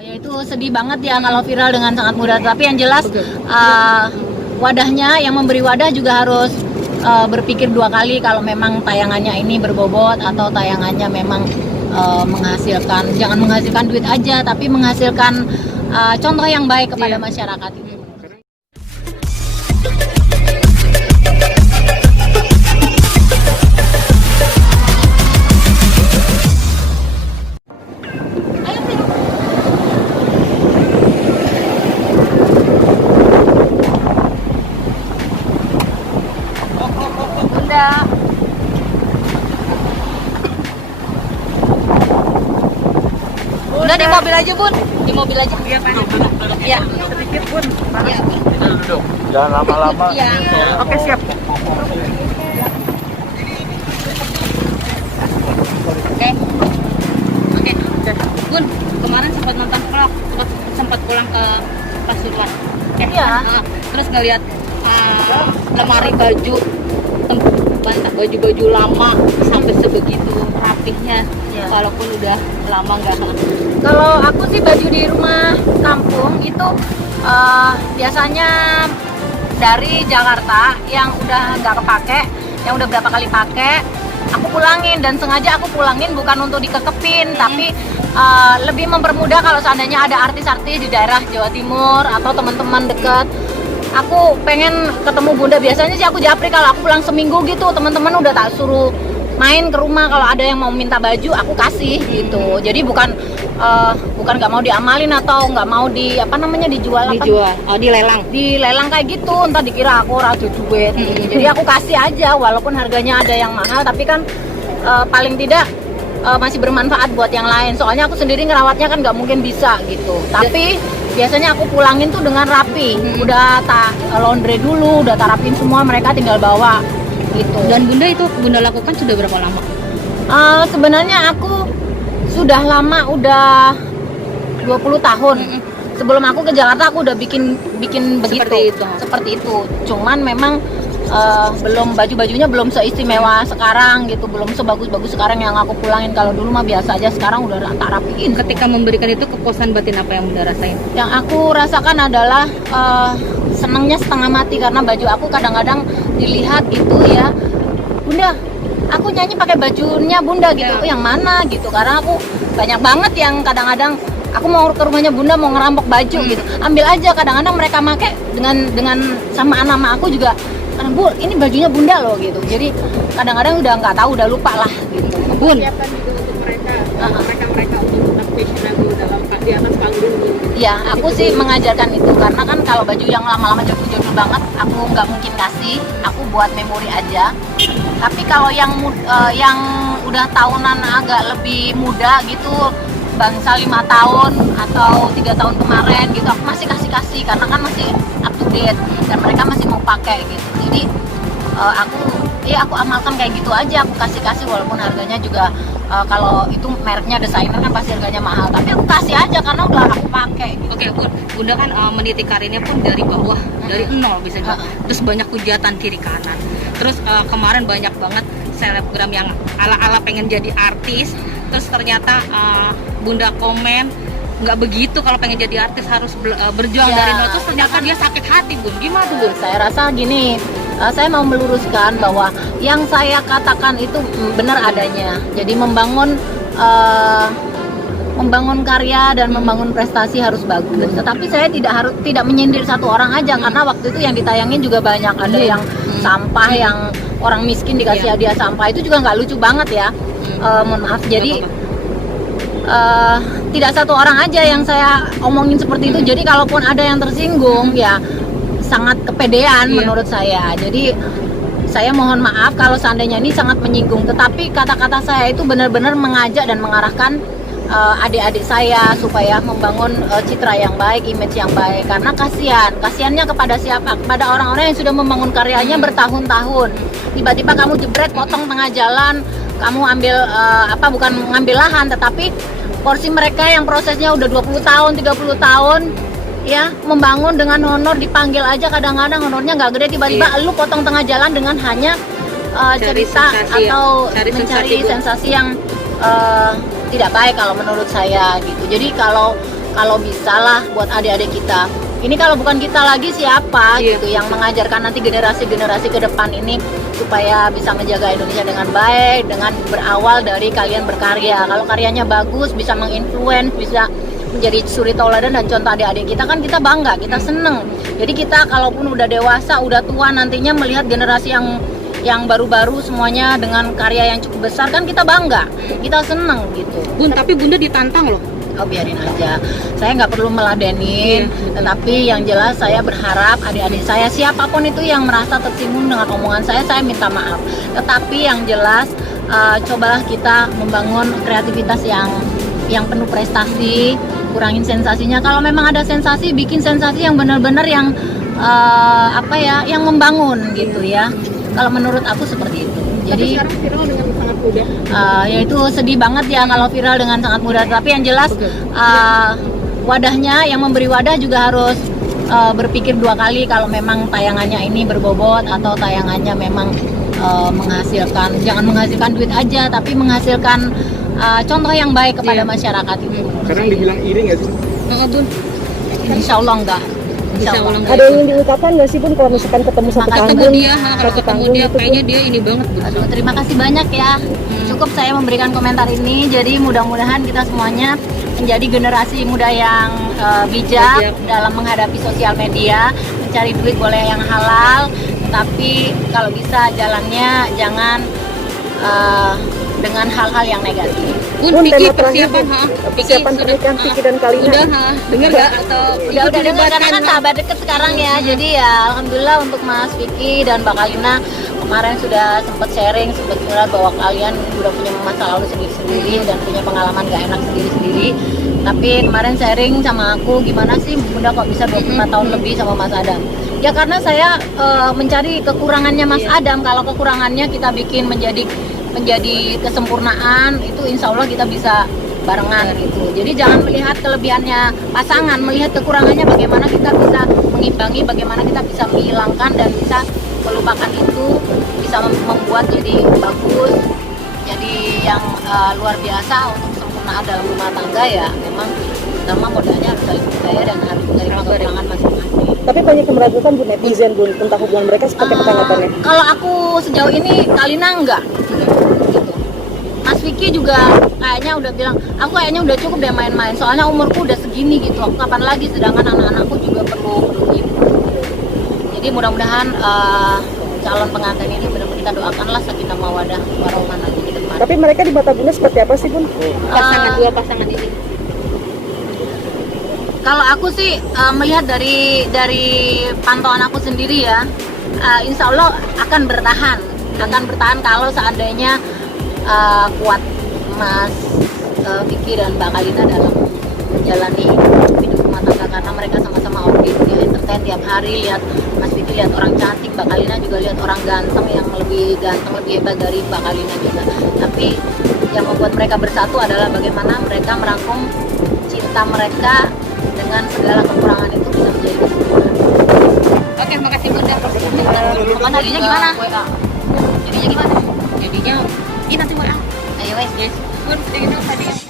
Ya itu sedih banget ya kalau viral dengan sangat mudah. Tapi yang jelas wadahnya yang memberi wadah juga harus berpikir dua kali kalau memang tayangannya ini berbobot atau tayangannya memang menghasilkan, jangan menghasilkan duit aja, tapi menghasilkan contoh yang baik kepada masyarakat itu. Udah di mobil aja, Bun. Di mobil aja. Iya, Pak. Iya. Sedikit, Bun. Iya. Duduk. Jangan lama-lama. Iya. Oke, siap. Oke. Bun, kemarin sempat nonton vlog, sempat pulang ke Pasuruan. Iya. Terus ngeliat lemari baju, baju-baju lama sampai sebegitu rapihnya, walaupun udah lama nggak. Kalau aku sih baju di rumah kampung itu biasanya dari Jakarta yang udah nggak kepake, yang udah berapa kali pakai, aku pulangin, dan sengaja aku pulangin bukan untuk dikekepin, tapi lebih mempermudah kalau seandainya ada artis-artis di daerah Jawa Timur atau teman-teman dekat. Aku pengen ketemu Bunda, biasanya sih aku japri kalau aku pulang seminggu gitu, teman-teman udah tak suruh main ke rumah, kalau ada yang mau minta baju aku kasih gitu. Jadi bukan nggak mau diamalin atau nggak mau dijual dilelang kayak gitu, entah dikira aku ratu duit. Jadi aku kasih aja walaupun harganya ada yang mahal, tapi kan paling tidak masih bermanfaat buat yang lain. Soalnya aku sendiri ngerawatnya kan nggak mungkin bisa gitu, tapi biasanya aku pulangin tuh dengan rapi, udah tak laundry dulu, udah tak rapin semua, mereka tinggal bawa gitu. Dan Bunda itu Bunda lakukan sudah berapa lama? Sebenarnya aku sudah lama, udah 20 tahun. Sebelum aku ke Jakarta aku udah bikin begitu, seperti itu. Cuman memang belum, baju-bajunya belum seistimewa sekarang gitu, belum sebagus-bagus sekarang yang aku pulangin. Kalau dulu mah biasa aja, sekarang udah tak rapiin. Ketika memberikan itu, kepuasan batin apa yang Bunda rasain? Yang aku rasakan adalah senangnya setengah mati, karena baju aku kadang-kadang dilihat gitu ya, Bunda, aku nyanyi pakai bajunya Bunda gitu, yang mana gitu, karena aku banyak banget yang kadang-kadang aku mau ke rumahnya Bunda mau ngerampok baju gitu, ambil aja. Kadang-kadang mereka make dengan samaan nama aku juga, karena Bu ini bajunya Bunda loh gitu. Jadi kadang-kadang udah nggak tahu, udah lupa lah gitu. Bun. Persiapan juga untuk mereka untuk tetap fashionable di atas panggung. Iya, aku sih mengajarkan itu, karena kan kalau baju yang lama-lama jadul-jadul banget aku nggak mungkin kasih, aku buat memori aja. Tapi kalau yang udah tahunan agak lebih muda gitu, bangsa 5 tahun atau 3 tahun kemarin gitu, aku masih kasih karena kan masih up to date dan mereka masih mau pakai gitu. Jadi aku amalkan kayak gitu aja, aku kasih walaupun harganya juga kalau itu mereknya desainer kan pasti harganya mahal, tapi aku kasih aja karena udah aku pakai gitu. Oke, Bunda kan meniti karirnya pun dari bawah, dari nol bisa juga. Terus banyak hujatan kiri kanan. Terus kemarin banyak banget selebgram yang ala-ala pengen jadi artis, terus ternyata Bunda komen nggak begitu, kalau pengen jadi artis harus berjuang dari nol. Terus ternyata dia sakit hati, Bun. Gimana, Bun? Saya rasa gini, saya mau meluruskan bahwa yang saya katakan itu benar adanya. Jadi membangun karya dan membangun prestasi harus bagus. Tetapi saya tidak menyindir satu orang aja, karena waktu itu yang ditayangin juga banyak. Ada yang sampah, yang orang miskin dikasih hadiah sampah, itu juga nggak lucu banget ya. Mohon maaf. Jadi tidak satu orang aja yang saya omongin seperti itu. Jadi kalaupun ada yang tersinggung ya sangat kepedean menurut saya. Jadi saya mohon maaf kalau seandainya ini sangat menyinggung, tetapi kata-kata saya itu benar-benar mengajak dan mengarahkan adik-adik saya supaya membangun citra yang baik, image yang baik. Karena kasihannya kepada siapa? Kepada orang-orang yang sudah membangun karyanya bertahun-tahun. Tiba-tiba kamu jebret, potong tengah jalan, kamu ambil bukan ngambil lahan, tetapi porsi mereka yang prosesnya udah 20 tahun, 30 tahun ya, membangun dengan honor, dipanggil aja kadang-kadang honornya nggak gede, tiba-tiba lu potong tengah jalan dengan hanya cerita atau mencari sensasi yang tidak baik kalau menurut saya gitu. Jadi kalau kalau bisa lah buat adik-adik kita. Ini kalau bukan kita lagi siapa gitu yang mengajarkan nanti generasi-generasi ke depan ini supaya bisa menjaga Indonesia dengan baik, dengan berawal dari kalian berkarya. Kalau karyanya bagus, bisa menginfluence, bisa menjadi suri tauladan dan contoh adik-adik kita, kan kita bangga, kita seneng. Jadi kita kalaupun udah dewasa, udah tua, nantinya melihat generasi yang baru-baru semuanya dengan karya yang cukup besar, kan kita bangga, kita seneng gitu. Bun, tapi Bunda ditantang loh. Oh, biarin aja, saya nggak perlu meladenin, tetapi yang jelas saya berharap adik-adik saya, siapapun itu yang merasa tersinggung dengan omongan saya minta maaf. Tetapi yang jelas cobalah kita membangun kreativitas yang penuh prestasi, kurangin sensasinya. Kalau memang ada sensasi, bikin sensasi yang benar-benar yang yang membangun gitu ya. Kalau menurut aku seperti itu. Jadi sekarang viral dengan sangat mudah. Ya itu sedih banget ya kalau viral dengan sangat mudah. Tapi yang jelas wadahnya, yang memberi wadah juga harus berpikir dua kali kalau memang tayangannya ini berbobot atau tayangannya memang menghasilkan, jangan menghasilkan duit aja, tapi menghasilkan contoh yang baik kepada masyarakat itu. Sekarang dibilang iri nggak sih? Bun. Insya Allah enggak. Insya Allah. Ada yang ingin diungkapkan nggak sih Bun kalau misalkan ketemu satu Makasih panggung? Kalau ketemu dia kayaknya dia ini banget, Bun. Aduh, terima kasih banyak ya. Cukup saya memberikan komentar ini. Jadi mudah-mudahan kita semuanya menjadi generasi muda yang bijak dalam menghadapi sosial media, mencari duit boleh yang halal, tapi kalau bisa jalannya jangan dengan hal-hal yang negatif. Bun, Bun, Vicky tema terakhir, persiapan, Bun. Persiapan pernikahan Vicky dan Kalina. Udah, dengar nggak atau Udah dengar, karena kan sahabat deket sekarang ya. Jadi ya alhamdulillah untuk Mas Vicky dan Mbak Kalina kemarin sudah sempat sharing, sempat curhat bahwa kalian udah punya masa lalu sendiri-sendiri dan punya pengalaman gak enak sendiri-sendiri. Tapi kemarin sharing sama aku, gimana sih Bunda kok bisa 25 tahun lebih sama Mas Adam. Ya karena saya mencari kekurangannya Mas Adam. Kalau kekurangannya kita bikin menjadi kesempurnaan, itu insya Allah kita bisa barengan gitu. Jadi jangan melihat kelebihannya pasangan, melihat kekurangannya, bagaimana kita bisa mengimbangi, bagaimana kita bisa menghilangkan dan bisa melupakan itu, bisa membuat jadi bagus, jadi yang luar biasa. Untuk kesempurnaan dalam rumah tangga ya memang pertama modalnya harus saling percaya dan harus menerima kekurangan masing-masing. Tapi banyak yang meragukan Bun, netizen Bun, tentang hubungan mereka seperti apa tanggapannya? Kalau aku sejauh ini Kalina enggak gitu. Mas Vicky juga kayaknya udah bilang, aku kayaknya udah cukup deh main-main, soalnya umurku udah segini gitu, aku kapan lagi, sedangkan anak-anakku juga perlu ibu. Jadi mudah-mudahan calon pengantin ini benar-benar kita doakanlah sakinah mawadah warahmah nanti ke depan. Tapi mereka di mata Bunda seperti apa sih Bun? dua pasangan ini? Kalau aku sih melihat dari pantauan aku sendiri ya, insya Allah akan bertahan kalau seandainya kuat Mas Vicky dan Mbak Kalina dalam menjalani hidup rumah tangga, karena mereka sama-sama audit ya, entertain tiap hari, lihat Mas Vicky lihat orang cantik, Mbak Kalina juga lihat orang ganteng yang lebih ganteng, lebih hebat dari Mbak Kalina juga. Tapi yang membuat mereka bersatu adalah bagaimana mereka merangkum cinta mereka dengan segala kekurangan itu bisa menjadi kesempurnaan. Oke, makasih Bunda. Jadinya gimana? Jadinya gimana? Jadinya ini nanti WA. Ayo wes. Bun, udah gitu tadi.